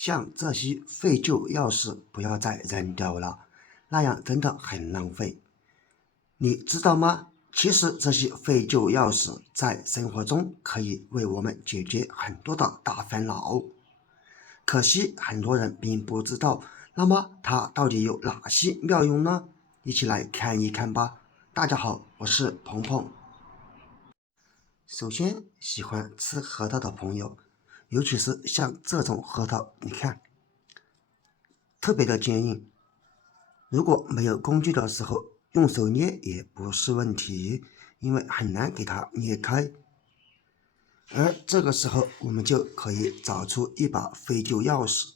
像這些廢舊鑰匙不要再扔掉了，那樣真的很浪費。你知道嗎？其實這些廢舊鑰匙在生活中可以為我們解決很多的大煩惱，可惜很多人並不知道。那麼它到底有哪些妙用呢？一起來看一看吧。大家好，我是鹏鹏。首先，喜歡吃核桃的朋友，尤其是像这種核桃，你看特別的堅硬，如果沒有工具的時候，用手捏也不是問題，因為很難給它捏開。而這個時候，我們就可以找出一把廢舊鑰匙，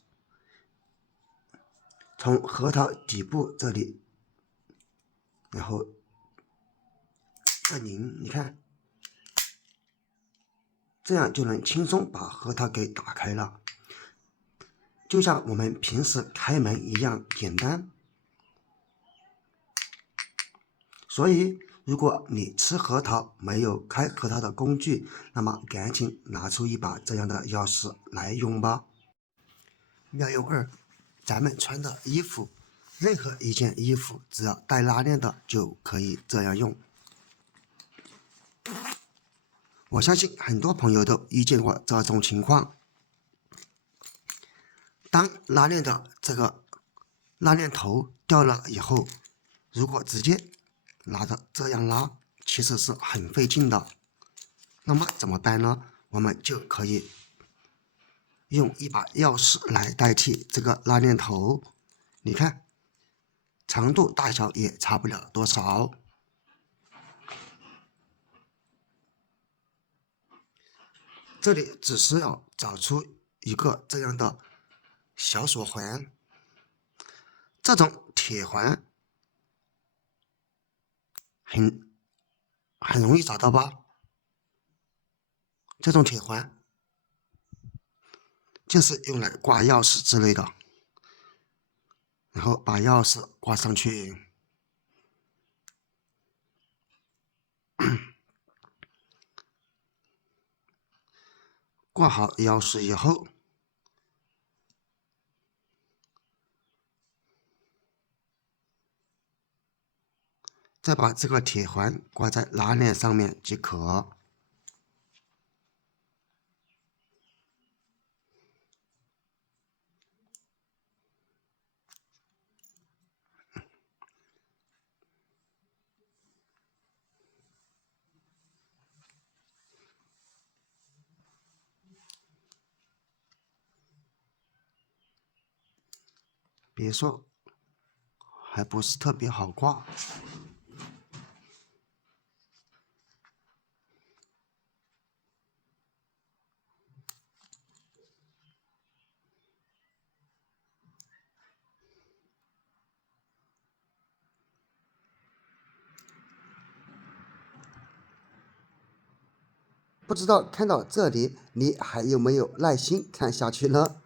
從核桃底部這裡，然後這擰，你看，這樣就能輕鬆把核桃給打開了，就像我們平時開門一樣簡單。所以，如果你吃核桃沒有開核桃的工具，那麼趕緊拿出一把這樣的鑰匙來用吧。妙用二，咱們穿的衣服，任何一件衣服只要帶拉鏈的就可以這樣用。我相信很多朋友都遇見過這種情況，當拉鏈的這個拉鏈頭掉了以後，如果直接拿着這樣拉，其實是很費勁的。那麼怎麼辦呢？我們就可以用一把鑰匙來代替這個拉鏈頭。你看，長度大小也差不了多少。這裡只是要找出一個這樣的小鎖環，這種鐵環很容易找到吧？這種鐵環就是用來掛鑰匙之類的，然後把鑰匙掛上去，掛好鑰匙以後，再把這個鐵環掛在拉鏈上面即可。別說，還不是特別好掛。不知道看到這裡，你還有沒有耐心看下去呢？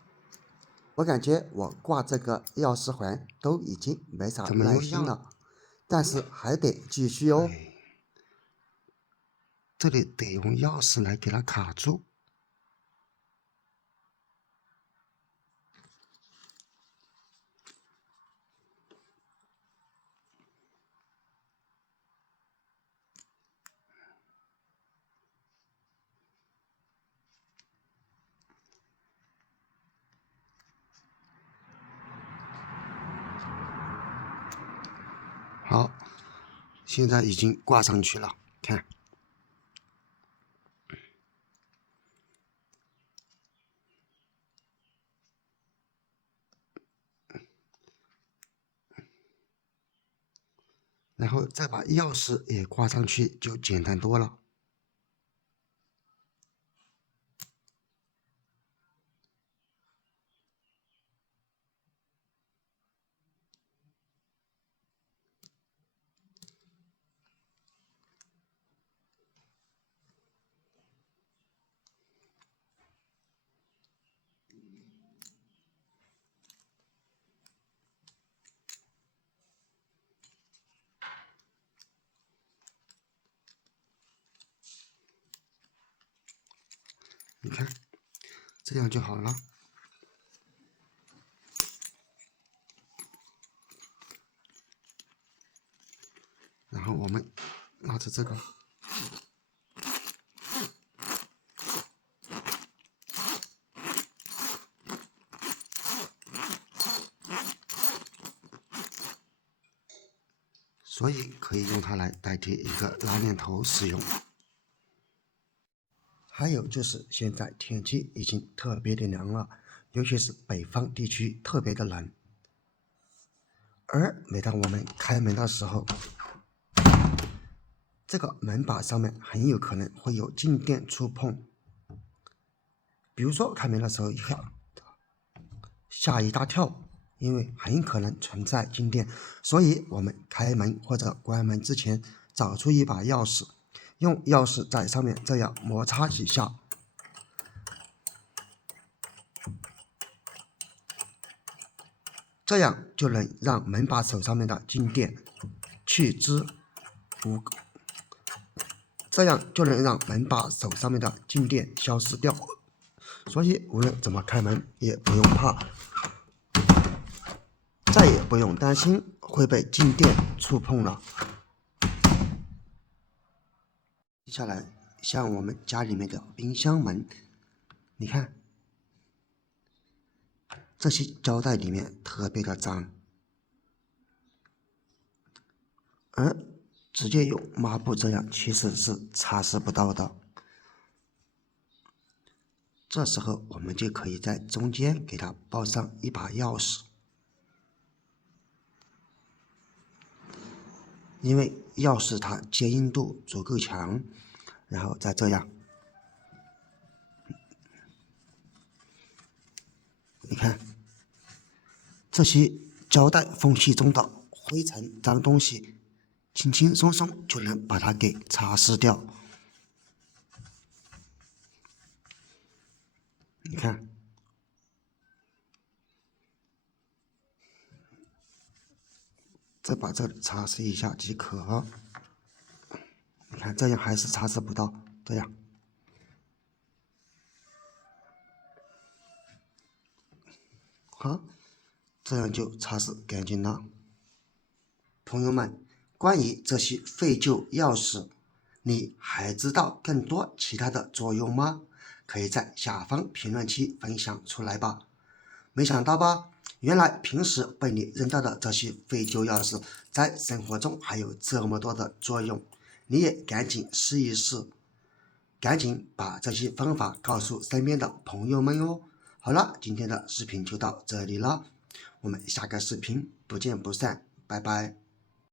我感覺我掛這個鑰匙環都已經沒啥耐心了，但是還得繼續哦。這裡得用鑰匙來給它卡住。好，現在已經掛上去了，看。然後再把鑰匙也掛上去，就簡單多了。你看，这樣就好了。着這個。所以可以用它来代替一个拉链头使用。还有就是现在天气已经特別的涼了，尤其是北方地區特別的冷。而每當我們開門的時候，這個門把上面很有可能會有靜電觸碰。比如說開門的時候嚇一大跳，因為很可能存在靜電，所以我們開門或者關門之前找出一把鑰匙，用鑰匙在上面這樣摩擦幾下，這樣就能讓門把手上面的靜電去之無，這樣就能讓門把手上面的靜電消失掉。所以無論怎麼開門也不用怕，再也不用擔心會被靜電觸碰了。接下來像我們家裡面的冰箱門，你看這些膠帶裡面特別的髒，而直接用抹布這樣其實是擦拭不到的。這時候我們就可以在中間給它包上一把鑰匙，因為鑰匙它堅硬度足夠強，然後再這樣，你看這些膠帶縫隙中的灰塵髒東西，輕輕鬆鬆就能把它給擦拭掉。你看，再把這裡擦拭一下即可。你看，這樣還是擦拭不到，這樣。好，這樣就擦拭乾淨了。朋友們，關於這些廢舊鑰匙，你還知道更多其他的作用嗎？可以在下方評論區分享出來吧。沒想到吧，原來平時被你扔掉的這些廢舊鑰匙，在生活中還有這麼多的作用。你也趕緊試一試，趕緊把這些方法告訴身邊的朋友們哦。好了，今天的視頻就到這裡了，我們下個視頻不見不散，拜拜。